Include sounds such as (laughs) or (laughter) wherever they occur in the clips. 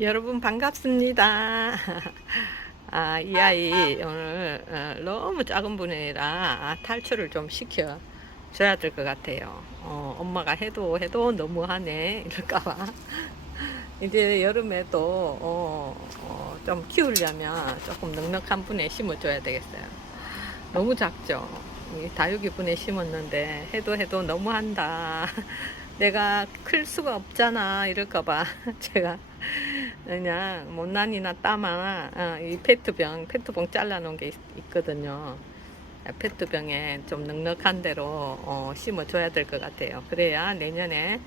여러분 반갑습니다. (laughs) 아, 이 아이 오늘 어, 너무 작은 분이라 아, 탈출을 좀 시켜 줘야 될 것 같아요. 어, 엄마가 해도 해도 너무하네 이럴까봐. (laughs) 이제 여름에도 어, 어, 좀 키우려면 조금 넉넉한 분에 심어줘야 되겠어요. 너무 작죠. 이 다육이 분에 심었는데 해도 해도 너무한다. (laughs) 내가 클 수가 없잖아 이럴까봐 제가 그냥 못난이나 따마나 어, 이 페트병 페트병 잘라놓은 게 있, 거든요 페트병에 좀 넉넉한 대로 어, 심어줘야 될 것 같아요. 그래야 내년에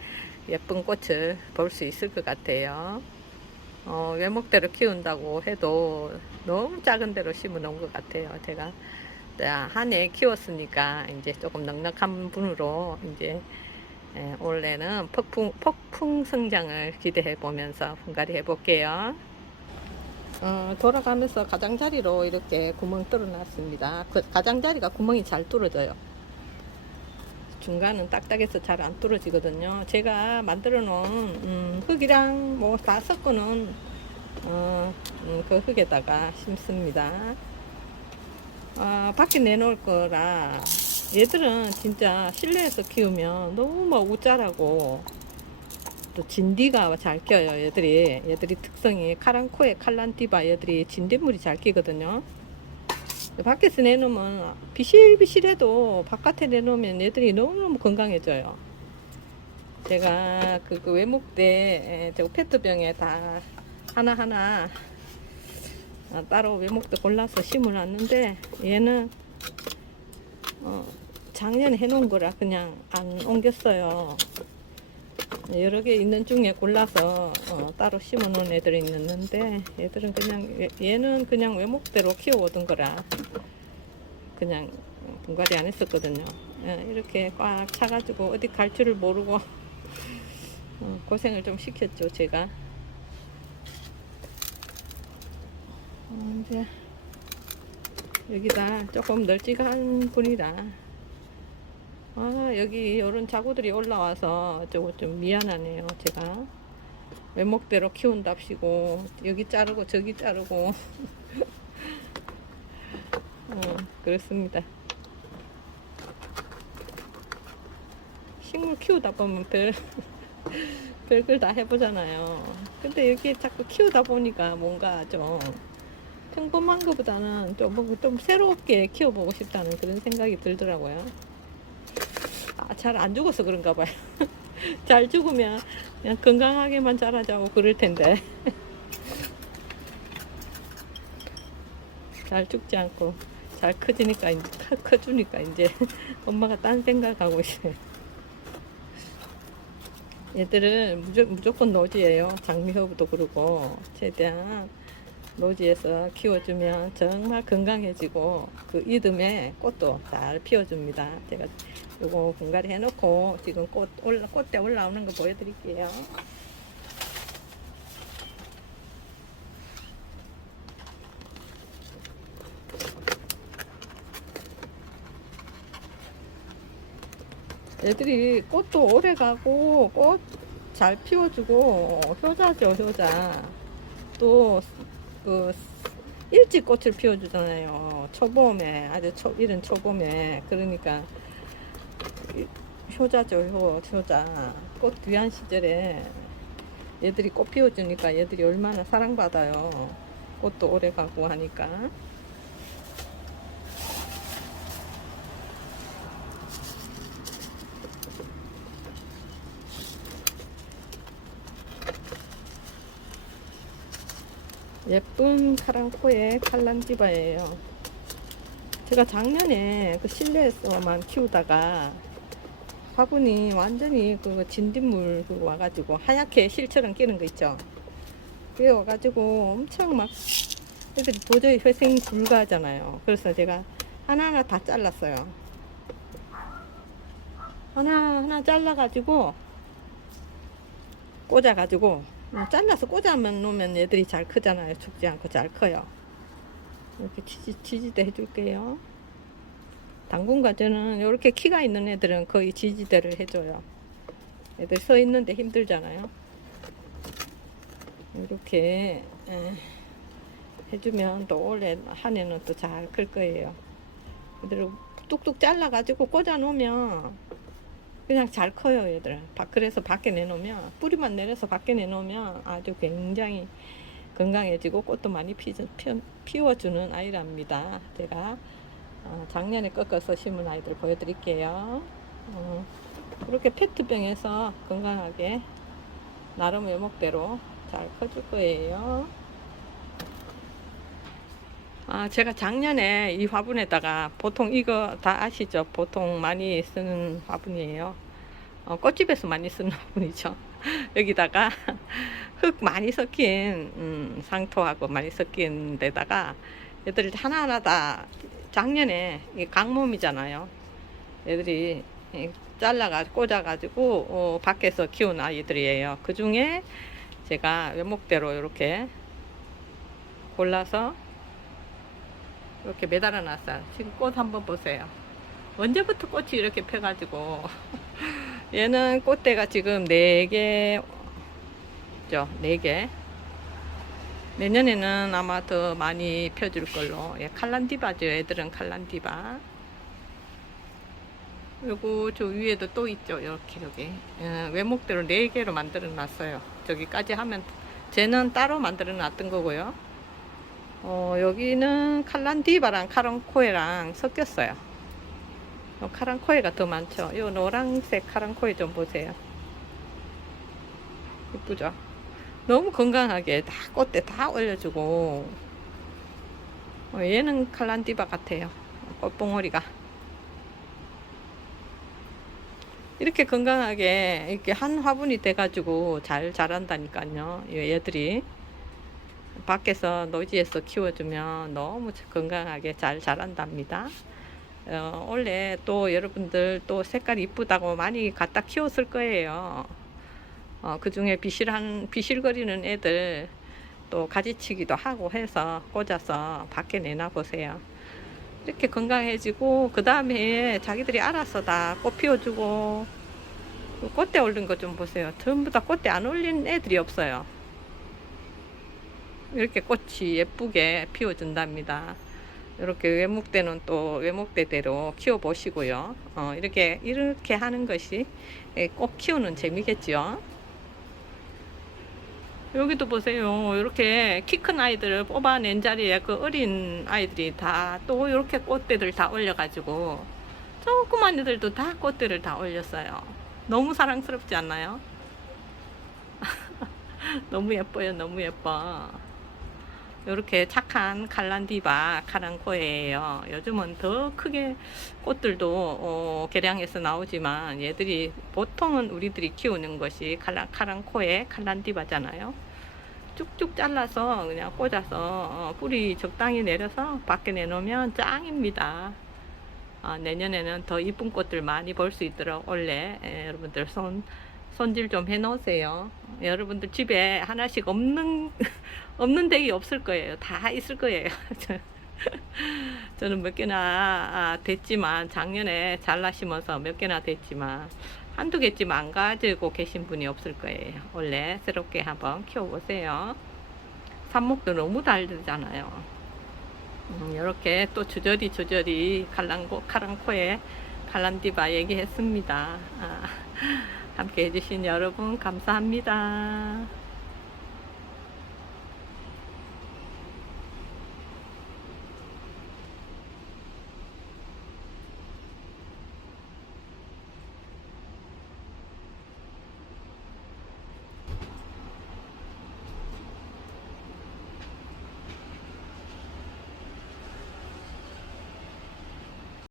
예쁜 꽃을 볼 수 있을 것 같아요. 어, 외목대로 키운다고 해도 너무 작은 데로 심어 놓은 것 같아요. 제가 한 해 키웠으니까 이제 조금 넉넉한 분으로 이제 예, 올해는 폭풍, 폭풍 성장을 기대해 보면서 분갈이 해 볼게요. 어, 돌아가면서 가장자리로 이렇게 구멍 뚫어 놨습니다. 그 가장자리가 구멍이 잘 뚫어져요. 중간은 딱딱해서 잘 안 뚫어지거든요. 제가 만들어 놓은 음, 흙이랑 뭐 다 섞어 놓은 어, 음, 그 흙에다가 심습니다. 아, 밖에 내놓을 거라 얘들은 진짜 실내에서 키우면 너무 막 우짜라고 또 진디가 잘 껴요 얘들이. 얘들이 특성이 카랑코에 칼란티바 얘들이 진딧물이 잘 끼거든요. 밖에서 내놓으면 비실비실해도 바깥에 내놓으면 얘들이 너무너무 건강해져요. 제가 그, 그 외목대 저 페트병에 다 하나하나 아, 따로 외목대 골라서 심어놨는데 얘는 어, 작년에 해놓은 거라 그냥 안 옮겼어요. 여러 개 있는 중에 골라서 어, 따로 심어 놓은 애들이 있는데 얘들은 그냥 얘- 얘는 그냥 외목대로 키워오던 거라 그냥 분갈이 안 했었거든요. 예, 이렇게 꽉 차가지고 어디 갈 줄을 모르고 (laughs) 어, 고생을 좀 시켰죠 제가. 어, 이제 여기다 조금 널찍한 분이라 아 여기 이런 자구들이 올라와서 저거 좀 미안하네요 제가. 외목대로 키운답시고 여기 자르고 저기 자르고. (laughs) 어, 그렇습니다. 식물 키우다 보면 별 (laughs) 별걸 다 해보잖아요. 근데 여기 자꾸 키우다 보니까 뭔가 좀 평범한 것보다는 좀, 좀 새롭게 키워보고 싶다는 그런 생각이 들더라고요. 아, 잘안 죽어서 그런가 봐요. (laughs) 잘 죽으면 그냥 건강하게만 자라자고 그럴 텐데. (laughs) 잘 죽지 않고 잘 커지니까, 커주니까 이제 (laughs) 엄마가 딴 생각하고 있어요. 얘들은 무조, 무조건 노지예요. 장미허브도 그러고 최대한 노지에서 키워주면 정말 건강해지고 그 이듬해 꽃도 잘 피워줍니다. 제가 요거 분갈이 해놓고 지금 꽃 올라 꽃대 올라오는 거 보여드릴게요. 애들이 꽃도 오래 가고 꽃 잘 피워주고 효자죠 효자 또 그 일찍 꽃을 피워주잖아요. 초봄에 아주 초, 이른 초봄에 그러니까 이- 효자죠 효, 효자 꽃 귀한 시절에 얘들이 꽃 피워주니까 얘들이 얼마나 사랑받아요. 꽃도 오래 가고 하니까. 예쁜 카랑코의 칼랑지바예요. 제가 작년에 그 실내에서만 키우다가 화분이 완전히 그 진딧물 그거 와가지고 하얗게 실처럼 끼는 거 있죠. 그게 와가지고 엄청 막 애들이 도저히 회생 불가하잖아요. 그래서 제가 하나하나 다 잘랐어요. 하나하나 잘라가지고 꽂아가지고 음, 잘라서 꽂아만 놓으면 얘들이 잘 크잖아요. 죽지 않고 잘 커요. 이렇게 치지, 지지대 해줄게요. 당분간 저는 이렇게 키가 있는 애들은 거의 지지대를 해줘요. 애들 서 있는데 힘들잖아요. 이렇게 에, 해주면 또 올해 한 해는 또 잘 클 거예요. 그대로 뚝뚝 잘라가지고 꽂아 놓으면 그냥 잘 커요, 얘들. 바- 그래서 밖에 내놓으면 뿌리만 내려서 밖에 내놓으면 아주 굉장히 건강해지고 꽃도 많이 피, 피, 피워주는 아이랍니다. 제가 어, 작년에 꺾어서 심은 아이들 보여드릴게요. 어, 이렇게 페트병에서 건강하게 나름 외목대로 잘 커줄 거예요. 아, 제가 작년에 이 화분에다가 보통 이거 다 아시죠? 보통 많이 쓰는 화분이에요. 어, 꽃집에서 많이 쓰는 (laughs) 화분이죠. 여기다가 (laughs) 흙 많이 섞인 음, 상토하고 많이 섞인 데다가 얘들 하나하나 다 작년에 이 강몸이잖아요. 애들이 이 잘라가 꽂아가지고 어, 밖에서 키운 아이들이에요. 그 중에 제가 외목대로 이렇게 골라서 이렇게 매달아 놨어요. 지금 꽃 한번 보세요. 언제부터 꽃이 이렇게 펴가지고. (laughs) 얘는 꽃대가 지금 4개 죠? 4개. 내년에는 아마 더 많이 펴줄 걸로. 예, 칼란디바죠? 애들은 칼란디바. 그리고 저 위에도 또 있죠? 이렇게 여기. 예, 외목대로 4개로 만들어 놨어요. 저기까지 하면 쟤는 따로 만들어 놨던 거고요 어, 여기는 칼란디바랑 카랑코에랑 섞였어요. 어, 카랑코에가 더 많죠. 이 노란색 카랑코에 좀 보세요. 이쁘죠? 너무 건강하게 다 꽃대 다 올려주고. 어, 얘는 칼란디바 같아요. 꽃봉오리가. 이렇게 건강하게 이렇게 한 화분이 돼가지고 잘 자란다니까요 얘들이 밖에서 노지에서 키워주면 너무 건강하게 잘 자란답니다 어, 원래 또 여러분들 또 색깔 이쁘다고 많이 갖다 키웠을 거예요 어, 그 중에 비실한, 비실거리는 애들 또 가지치기도 하고 해서 꽂아서 밖에 내놔 보세요. 이렇게 건강해지고, 그 다음에 자기들이 알아서 다 꽃 피워주고, 그 꽃대 올린 거 좀 보세요. 전부 다 꽃대 안 올린 애들이 없어요. 이렇게 꽃이 예쁘게 피워준답니다. 이렇게 외목대는 또 외목대대로 키워보시고요. 어, 이렇게, 이렇게 하는 것이 예, 꽃 키우는 재미겠죠. 여기도 보세요. 이렇게 키 큰 아이들을 뽑아낸 자리에 그 어린 아이들이 다 또 이렇게 꽃대들 다 올려가지고 조그만 애들도 다 꽃대를 다 올렸어요. 너무 사랑스럽지 않나요? (laughs) 너무 예뻐요. 너무 예뻐. 이렇게 착한 칼란디바 카랑코예요. 요즘은 더 크게 꽃들도 어, 개량해서 나오지만 얘들이 보통은 우리들이 키우는 것이 칼라, 카랑코의 칼란디바잖아요. 쭉쭉 잘라서 그냥 꽂아서 어, 뿌리 적당히 내려서 밖에 내놓으면 짱입니다. 아, 내년에는 더 이쁜 꽃들 많이 볼 수 있도록 원래 예, 여러분들 손 손질 좀 해 놓으세요. 여러분들 집에 하나씩 없는 (laughs) 없는 덱이 없을 거예요. 다 있을 거예요. (laughs) 저는 몇 개나 아, 됐지만 작년에 잘라 심어서 몇 개나 됐지만 한두 개쯤 안 가지고 계신 분이 없을 거예요. 원래 새롭게 한번 키워보세요. 삽목도 너무 달잖아요. 음, 이렇게 또 주저리 주저리 칼랑고, 카랑코에 칼란디바 얘기했습니다. 아, 함께 해주신 여러분 감사합니다.